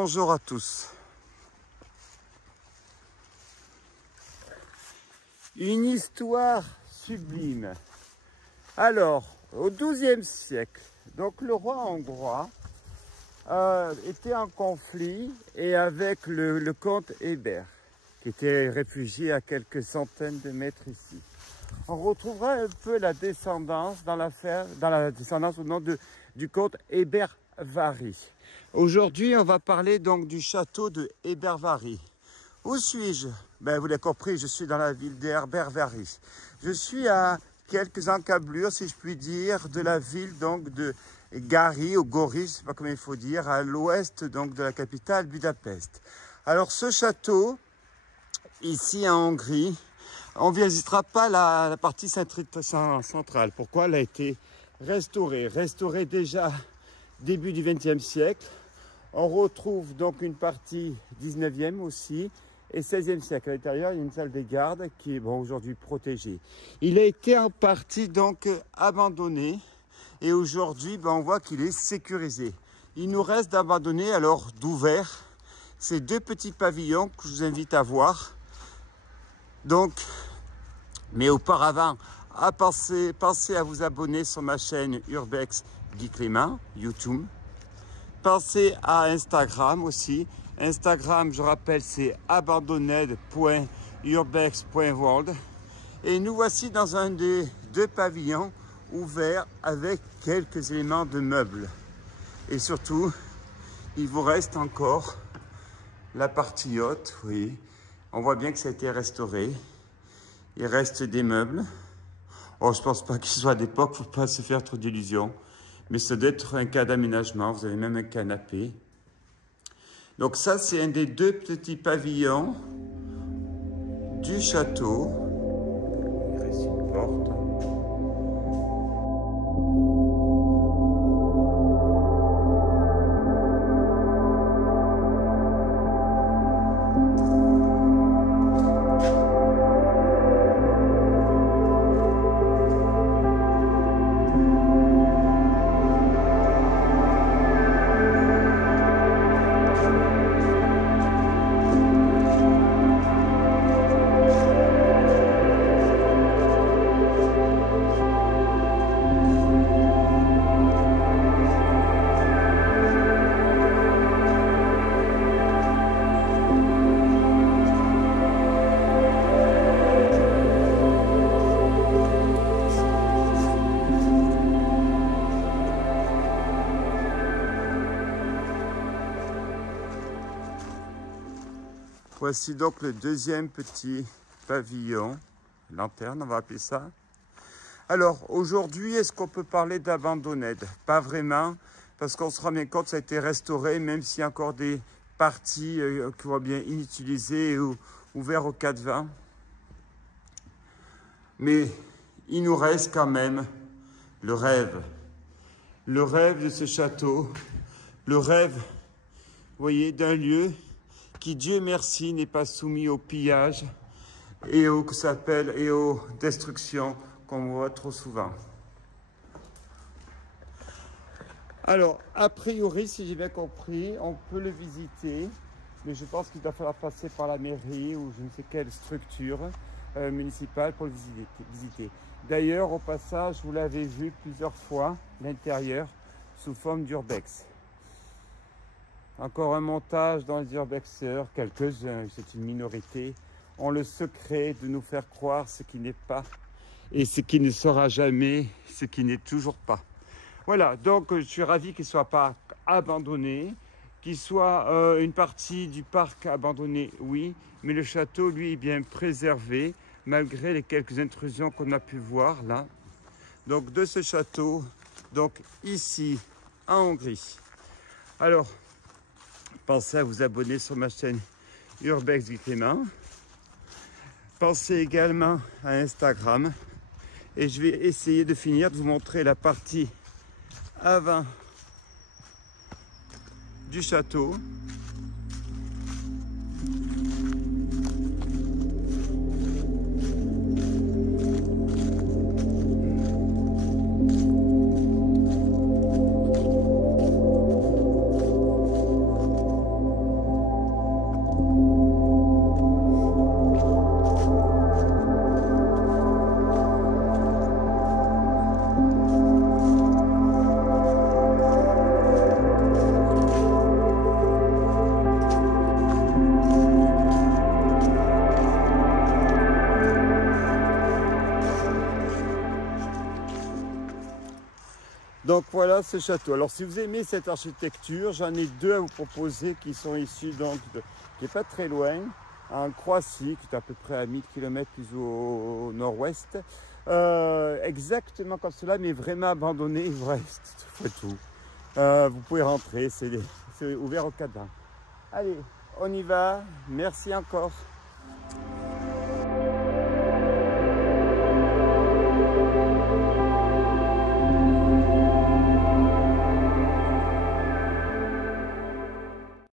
Bonjour à tous. Une histoire sublime. Alors, au XIIe siècle, donc le roi hongrois était en conflit et avec le comte Hébert, qui était réfugié à quelques centaines de mètres ici. On retrouvera un peu la descendance dans la descendance au nom du comte Hébert-Vary. Aujourd'hui, on va parler donc du château de Hébert-Vary. Où suis-je? Ben, vous l'avez compris, je suis dans la ville d'Hébert-Vary. Je suis à quelques encablures, si je puis dire, de la ville donc de Gary ou Gori, je ne sais pas comment il faut dire, à l'ouest donc de la capitale Budapest. Alors ce château, ici en Hongrie, on ne visitera pas la partie centrale. Pourquoi? Elle a été restaurée déjà début du XXe siècle. On retrouve donc une partie 19e aussi et 16e siècle. À l'intérieur, il y a une salle des gardes qui est aujourd'hui protégée. Il a été en partie donc abandonné et aujourd'hui, on voit qu'il est sécurisé. Il nous reste d'abandonner, alors d'ouvert, ces deux petits pavillons que je vous invite à voir. Donc, mais auparavant, pensez à vous abonner sur ma chaîne Urbex Guy Clément, YouTube. Pensez à Instagram aussi. Instagram, je rappelle, c'est abandonned.urbex.world. Et nous voici dans un des deux pavillons ouverts avec quelques éléments de meubles. Et surtout, il vous reste encore la partie haute, oui. On voit bien que ça a été restauré. Il reste des meubles. Oh, je pense pas qu'ils soient d'époque, faut pas se faire trop d'illusions. Mais ça doit être un cas d'aménagement. Vous avez même un canapé. Donc ça, c'est un des deux petits pavillons du château. Il reste une porte. Voici donc le deuxième petit pavillon, lanterne on va appeler ça. Alors aujourd'hui, est-ce qu'on peut parler d'abandonned? Pas vraiment, parce qu'on se rend bien compte que ça a été restauré, même s'il y a encore des parties qu'on voit bien inutilisées ou ouvertes au cas de vent. Mais il nous reste quand même le rêve de ce château, le rêve, vous voyez, d'un lieu qui, Dieu merci, n'est pas soumis au pillage et aux destructions qu'on voit trop souvent. Alors, a priori, si j'ai bien compris, on peut le visiter, mais je pense qu'il va falloir passer par la mairie ou je ne sais quelle structure municipale pour le visiter. D'ailleurs, au passage, vous l'avez vu plusieurs fois, l'intérieur, sous forme d'urbex. Encore un montage dans les urbexeurs, quelques-uns, c'est une minorité, ont le secret de nous faire croire ce qui n'est pas et ce qui ne sera jamais, ce qui n'est toujours pas. Voilà, donc je suis ravi qu'il ne soit pas abandonné, qu'il soit une partie du parc abandonné, oui, mais le château, lui, est bien préservé, malgré les quelques intrusions qu'on a pu voir là. Donc de ce château, donc ici, en Hongrie. Alors, pensez à vous abonner sur ma chaîne Urbex Guy Clément. Pensez également à Instagram. Et je vais essayer de finir de vous montrer la partie avant du château. Donc voilà ce château. Alors si vous aimez cette architecture, j'en ai deux à vous proposer qui sont issus donc qui n'est pas très loin, en Croatie, qui est à peu près à 1000 km plus au nord-ouest. Exactement comme cela, mais vraiment abandonné, il vous reste tout. Vous pouvez rentrer, c'est ouvert au cadre. Allez, on y va. Merci encore.